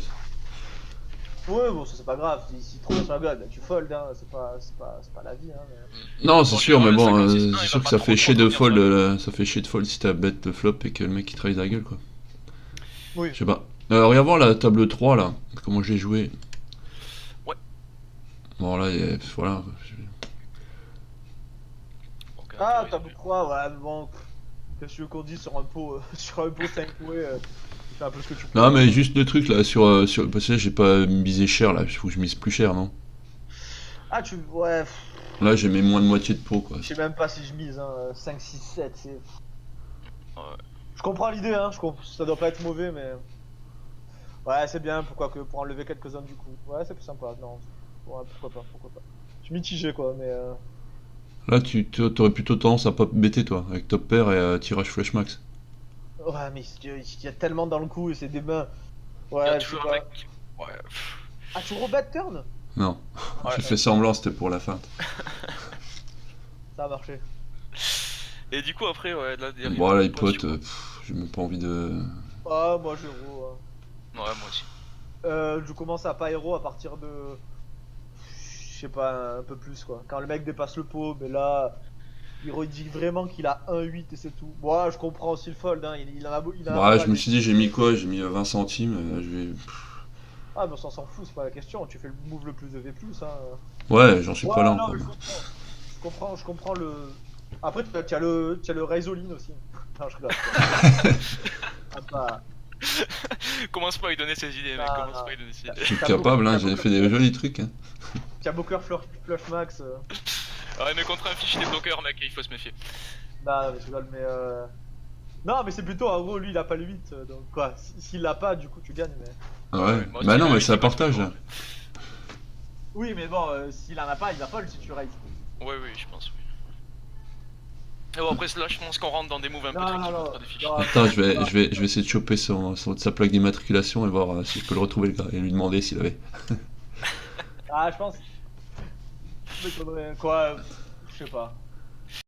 Ouais, bon, ça c'est pas grave, s'il te revient sur la gueule, bah, tu fold, hein, c'est pas la vie, hein. Mais... Non, c'est Bon, sûr, tu mais vois, bon, le 56, c'est il sûr va que pas ça fait trop chier de revenir sur la fold, ça fait chier de fold si t'as bet le flop et que le mec il trahit la gueule quoi. Oui. Je sais pas. Regarde voir la table 3 là, comment j'ai joué. Ouais. Bon là, voilà. Donc, Ah, t'as beaucoup 3, ouais, bon. Qu'est-ce que tu veux qu'on dise sur un pot, sur un pot 5 way, tu fais un peu ce que tu peux. Non mais juste le truc là sur parce que là, j'ai pas misé cher là, il faut que je mise plus cher non. Ah, ouais, Là j'ai mis moins de moitié de pot quoi. je sais même pas si je mise, hein, 5, 6, 7, c'est. Ouais. Je comprends l'idée, hein, ça doit pas être mauvais, mais. Ouais, c'est bien, pour enlever quelques zones du coup. Ouais, c'est plus sympa, non. Ouais, pourquoi pas. Je suis mitigé quoi, mais. Là t'aurais plutôt tendance à pas bêter toi, avec top pair et tirage flush max. Ouais, mais il y a tellement dans le coup et c'est des mains. Il y a Ouais, je sais toujours un pas. mec. Ouais. Ah, tu rebats turn? Non, Ouais. j'ai fait semblant, c'était pour la feinte. Ça a marché. Et du coup après ouais là des Bon là les potes, potes, j'ai même pas envie de... Ah, moi, héros. Ouais, moi aussi. Je commence à pas héros à partir de. Je sais pas, un peu plus quoi. Quand le mec dépasse le pot, mais là. Il redit vraiment qu'il a 1-8 et c'est tout. Bon, je comprends aussi le fold, hein. Il en a, il en a Bah pas je mal me des- suis dit j'ai mis quoi? J'ai mis 20 centimes, je vais... Ah, mais on s'en fout, c'est pas la question. Tu fais le move le plus de V+, hein. Ouais, j'en suis Ouais, pas là non, encore. mais je comprends le. Après, tu as le Raisoline aussi. Non, je rigole. Ah, pas. Commence pas à lui donner ses idées, mec. Ah, Commence non. pas à lui donner ses idées. Je suis T'as capable, beaucoup- hein, t'as j'ai beaucoup- fait des jolis trucs. Hein. Tu as beaucoup flush max. Ouais, mais contre un fichier bloqueur, mec, il faut se méfier. Non, mais je rigole, mais. Non, mais c'est plutôt en gros, lui il a pas le 8. Donc quoi, s'il l'a pas, du coup tu gagnes. Mais... Ah ouais, moi, bah si non, la mais huit, c'est un il va partage. toujours. Oui, mais bon, s'il en a pas, il va fold si tu raises. Ouais, oui, je pense, oui. Et bon, après, là, je pense qu'on rentre dans des moves un peu Non, tricky non, contre des fiches. non. Attends, je vais essayer de choper sa plaque d'immatriculation et voir si je peux le retrouver le gars et lui demander s'il avait. Ah, je pense. Mais faudrait- quoi, je sais pas.